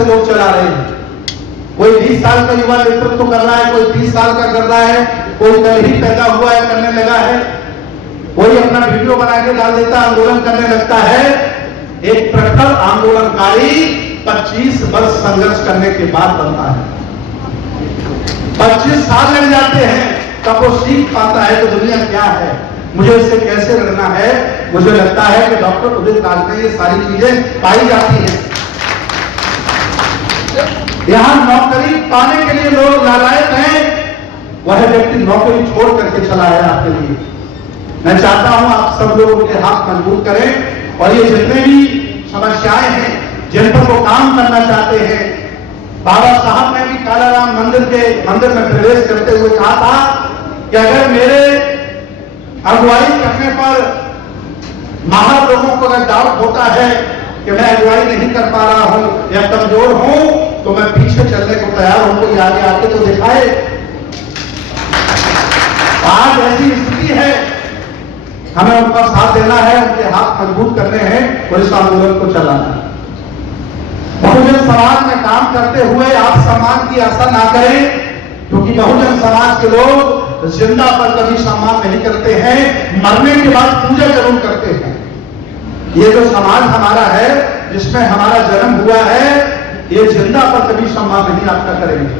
से लोग चला रहे हैं। कोई 20 साल का युवा नेतृत्व कर रहा है, कोई 30 साल का कर रहा है, कोई कल ही पैदा हुआ है करने लगा है, कोई अपना वीडियो बना के डाल देता, आंदोलन करने लगता है। एक प्रखर आंदोलनकारी 25 वर्ष संघर्ष करने के बाद बनता है। 25 साल लग जाते हैं तब वो सीख पाता है कि दुनिया क्या है, मुझे इससे कैसे लड़ना है। मुझे लगता है कि डॉक्टर उदित राज में ये सारी चीजें पाई जाती हैं। यहां नौकरी पाने के लिए लोग लालायत हैं, वह व्यक्ति नौकरी छोड़ करके चला है आपके लिए। मैं चाहता हूं आप सब लोग उनके हाथ मजबूत करें और ये जितने भी समस्याएं हैं जिन पर वो काम करना चाहते हैं। बाबा साहब ने भी कालाराम मंदिर में प्रवेश करते हुए कहा था कि अगर मेरे अगुवाई करने पर महान लोगों को अगर डाउट होता है कि मैं अगुवाई नहीं कर पा रहा हूं या कमजोर हूं, तो मैं पीछे चलने को तैयार हूं, कोई आगे आके तो दिखाए। आज ऐसी स्थिति है, हमें उनका साथ देना है, उनके हाथ मजबूत करने हैं और इस आंदोलन को चलाना है। बहुजन समाज में काम करते हुए आप सम्मान की आशा ना करें, क्योंकि बहुजन समाज के लोग जिंदा पर कभी सम्मान नहीं करते हैं, मरने के बाद पूजा जरूर करते हैं। ये जो समाज हमारा है, जिसमें हमारा जन्म हुआ है, ये जिंदा पर कभी सम्मान नहीं आपका करेंगे,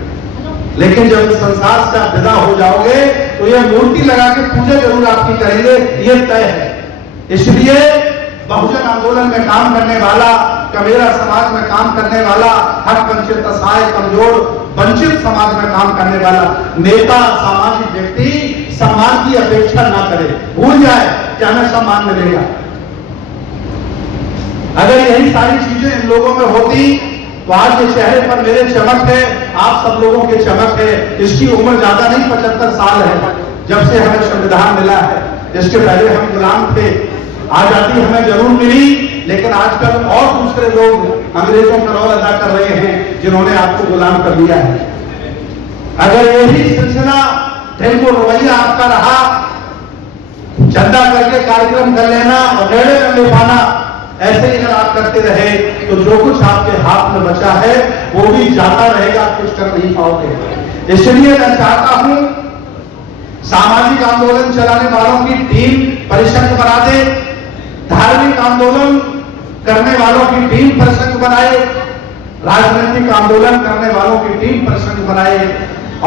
लेकिन जब संसार से आप विदा हो जाओगे तो ये मूर्ति लगा के पूजा जरूर आपकी करेंगे, ये तय है। इसलिए बहुजन आंदोलन में काम करने वाला, कबीरा समाज में काम करने वाला, हक वंचित असहाय कमजोर वंचित समाज में काम करने वाला नेता, सामाजिक व्यक्ति सम्मान की अपेक्षा ना करे, भूल जाए कि हमें सम्मान मिलेगा। अगर यही सारी चीजें इन लोगों में होती तो आज के चेहरे पर मेरे चमक है, आप सब लोगों के चमक है। इसकी उम्र ज्यादा नहीं, 75 साल है जब से हमें संविधान मिला है। इसके पहले हम गुलाम थे, आजादी हमें जरूर मिली, लेकिन आजकल और दूसरे लोग अंग्रेजों का रोल अदा कर रहे हैं जिन्होंने आपको गुलाम कर दिया है। अगर यही सिलसिला टेम्पो रवैया आपका रहा, चंदा करके कार्यक्रम कर लेना और डेढ़े में ले पाना, ऐसे ही अगर आप करते रहे तो जो कुछ आपके हाथ में बचा है वो भी जाता रहेगा, कुछ कर नहीं पाओगे। इसलिए मैं चाहता हूं सामाजिक आंदोलन चलाने वालों की टीम परिषद बना दे, धार्मिक आंदोलन करने वालों की टीम परिषद बनाए, राजनीतिक आंदोलन करने वालों की टीम परिषद बनाए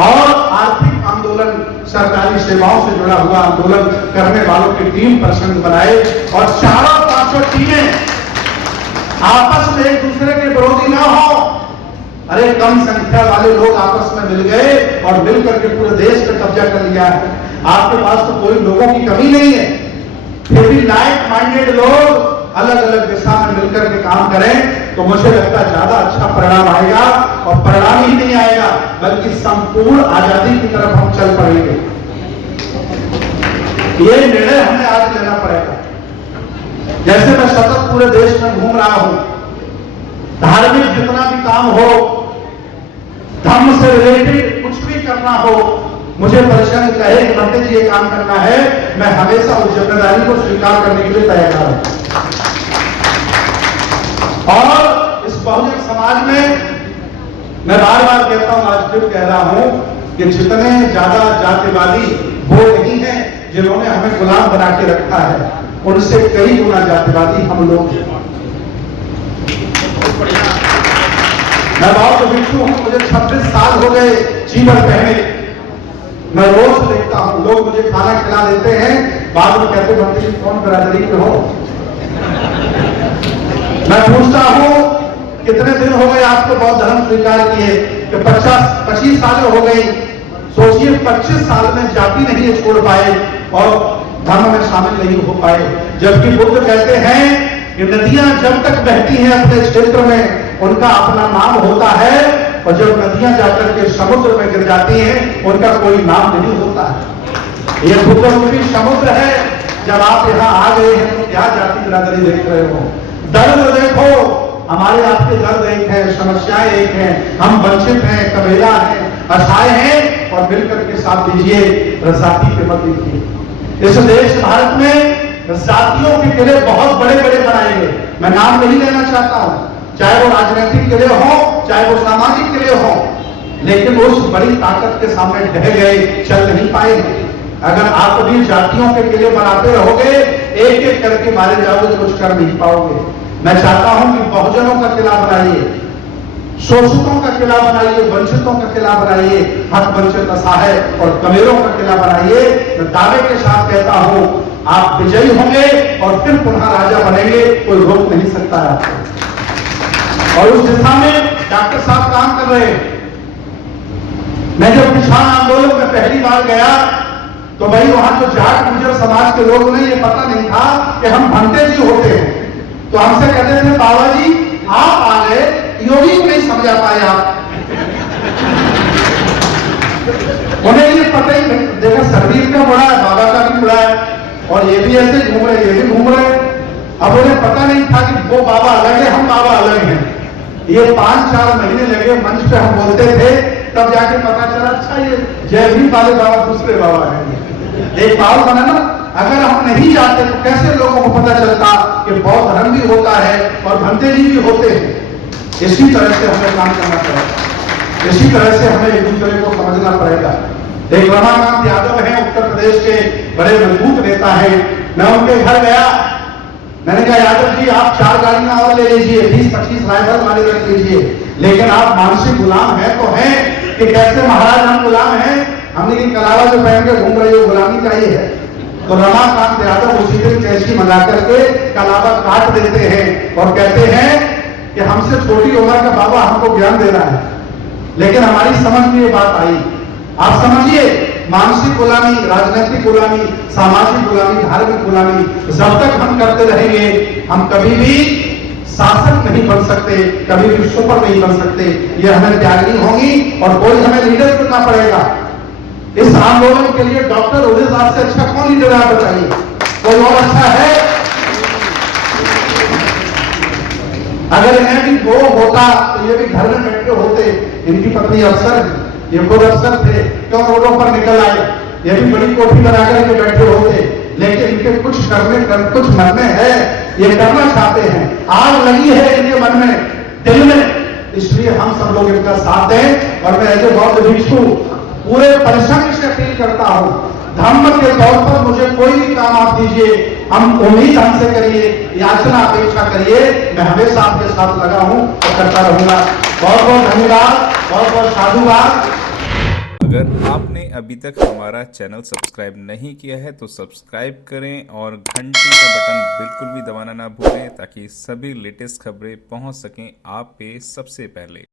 और आर्थिक आंदोलन, सरकारी सेवाओं से जुड़ा हुआ आंदोलन करने वालों की टीम परिषद बनाए और चारों पांचों टीमें आपस में एक दूसरे के विरोधी ना हो। अरे कम संख्या वाले लोग आपस में मिल गए और मिलकर के पूरे देश पे कब्जा कर लिया है। आपके पास तो कोई लोगों की कमी नहीं है, फिर भी लाइक माइंडेड लोग अलग अलग दिशा में मिलकर के काम करें तो मुझे लगता है ज्यादा अच्छा परिणाम आएगा। और परिणाम ही नहीं आएगा बल्कि संपूर्ण आजादी की तरफ हम चल पड़ेंगे। ये निर्णय हमें आज लेना पड़ेगा। जैसे मैं सतत पूरे देश में घूम रहा हूं, धार्मिक जितना भी काम हो, धर्म से रिलेटेड कुछ भी करना हो, मुझे परिषद कहे कि भट्टे जी ये काम करना है, मैं हमेशा उस जिम्मेदारी को स्वीकार करने के लिए तैयार हूं। और इस बहुजन समाज में मैं बार बार कहता हूं, आज फिर कह रहा हूं कि जितने ज्यादा जातिवादी वो नहीं है जिन्होंने हमें गुलाम बना के रखा है, उनसे कई गुना जातिवादी हम लोग हैं। मैं बहुत भिक्षु हूं, मुझे 26 साल हो गए जीवन पहने। मैं रोज देखता हूं लोग मुझे खाना खिला देते हैं, बाद में कहते भट्टी जी कौन बिरादरी के हो। मैं पूछता हूं कितने दिन हो गए आपको बौद्ध धर्म स्वीकार किए, कि 25 साल हो गई। सोचिए 25 साल में जाति नहीं छोड़ पाए और धर्म में शामिल नहीं हो पाए। जबकि बुद्ध कहते हैं कि नदियां जब तक बहती हैं अपने क्षेत्र में उनका अपना नाम होता है, और जब नदियां जाकर के समुद्र में गिर जाती हैं उनका कोई नाम नहीं होता है। यह बुद्धरूपी समुद्र है। जब आप यहाँ आ गए हैं तो क्या जाति बिरादरी देख रहे हो? दर्द देखो, हमारे आपके दर्द एक है, समस्याएं एक हैं, हम वंचित हैं, कबीला हैं, असहाय हैं, और मिलकर के साथ दीजिए, जाति पे मत दीजिए। इस देश भारत में जातियों के किले बहुत बड़े बड़े बनाए गए, मैं नाम नहीं लेना चाहता हूं। चाहे वो राजनीतिक के लिए हो, चाहे वो सामाजिक के लिए हो, लेकिन उस बड़ी ताकत के सामने ढह गए, चल नहीं पाएंगे। अगर आप भी जातियों के किले बनाते रहोगे, एक एक करके मारे जाओगे, कुछ कर नहीं पाओगे। मैं चाहता हूं कि बहुजनों का किला बनाइए, शोषितों का किला बनाइए, वंचितों का किला बनाइए, हक वंचित असहाय और कबीरों का किला बनाइए। मैं दावे के साथ कहता हूं, आप विजयी होंगे और फिर पुनः राजा बनेंगे, कोई रोक नहीं सकता है आपको। और उस दिशा में डॉक्टर साहब काम कर रहे हैं। मैं जब किसान आंदोलन में पहली बार गया तो भाई वहां जो जाट गुर्जर समाज के लोग, उन्हें ये पता नहीं था कि हम भंते जी होते हैं। तो हमसे कहते थे, बाबा जी आप आ गए, योगी को नहीं समझा पाए आप। उन्हें ये पता ही नहीं, देखा शरीर का बड़ा है, बाबा का भी बड़ा है, और ये भी ऐसे घूम रहे, ये भी घूम रहे। अब उन्हें पता नहीं था कि वो बाबा अलग है, हम बाबा अलग हैं। ये 5-4 महीने लगे, मंच पे हम बोलते थे, तब जाके पता चला अच्छा ये जयभीम वाले बाबा दूसरे बाबा हैं। एक पावर बना ना। अगर हम नहीं जाते तो कैसे लोगों को पता चलता कि बौद्ध धर्म भी होता है और भंते जी भी होते हैं। इसी तरह से हमें काम करना पड़ेगा, इसी तरह से हमें एक दूसरे को समझना पड़ेगा। एक रमाकांत यादव है, उत्तर प्रदेश के बड़े मजबूत नेता हैं। मैं उनके घर गया, मैंने कहा यादव जी आप 4 गाड़ियां और ले लीजिए, 20-25 राइफल वाले रख लीजिए, लेकिन आप मानसिक गुलाम हैं तो हैं कि कैसे महाराज हम गुलाम हैं, हमने की कलावा जो पहन के घूम रही हो गुलामी चाहिए है। तो रमाकांत यादव उसी दिन कैसी मंगा करके कलावा काट देते हैं और कहते हैं कि हमसे छोटी उम्र का बाबा हमको ज्ञान दे रहा है। लेकिन हमारी समझ में ये बात आई। आप समझिए, मानसिक गुलामी, राजनीतिक गुलामी, सामाजिक गुलामी, धार्मिक गुलामी जब तक हम करते रहेंगे, हम कभी भी शासक नहीं बन सकते, कभी भी सुपर नहीं बन सकते। ये हमें त्यागनी होगी और कोई हमें लीडर चुनना पड़ेगा। इस आंदोलन के लिए डॉक्टर उदय साहब से अच्छा कौन लीडर है आप बताइए? कोई और अच्छा है? अगर इन्हें भी वो होता तो ये भी घर में बैठे होते। इनकी पत्नी अफसर है, ये खुद अफसर थे, क्यों रोडों पर निकल आए? ये भी बड़ी कोठी बना करके बैठे होते। लेकिन इनके कुछ कुछ मन में है, ये करना चाहते हैं, आग लगी है इनके मन में, दिल में। इसलिए हम सब लोग इनका साथ दें। और मैं ऐसे बौद्ध भिक्षु पूरे परिश्रम से अपील करता हूं, धर्म के तौर पर मुझे कोई भी काम आप दीजिए, हम उम्मीद हमसे करिए, याचना अपेक्षा करिए, मैं हमेशा आपके साथ लगा हूं और करता रहूंगा। बहुत बहुत धन्यवाद, बहुत बहुत साधुवाद। अगर आपने अभी तक हमारा चैनल सब्सक्राइब नहीं किया है तो सब्सक्राइब करें और घंटी का बटन बिल्कुल भी दबाना ना भूलें, ताकि सभी लेटेस्ट खबरें पहुंच सकें आप पे सबसे पहले।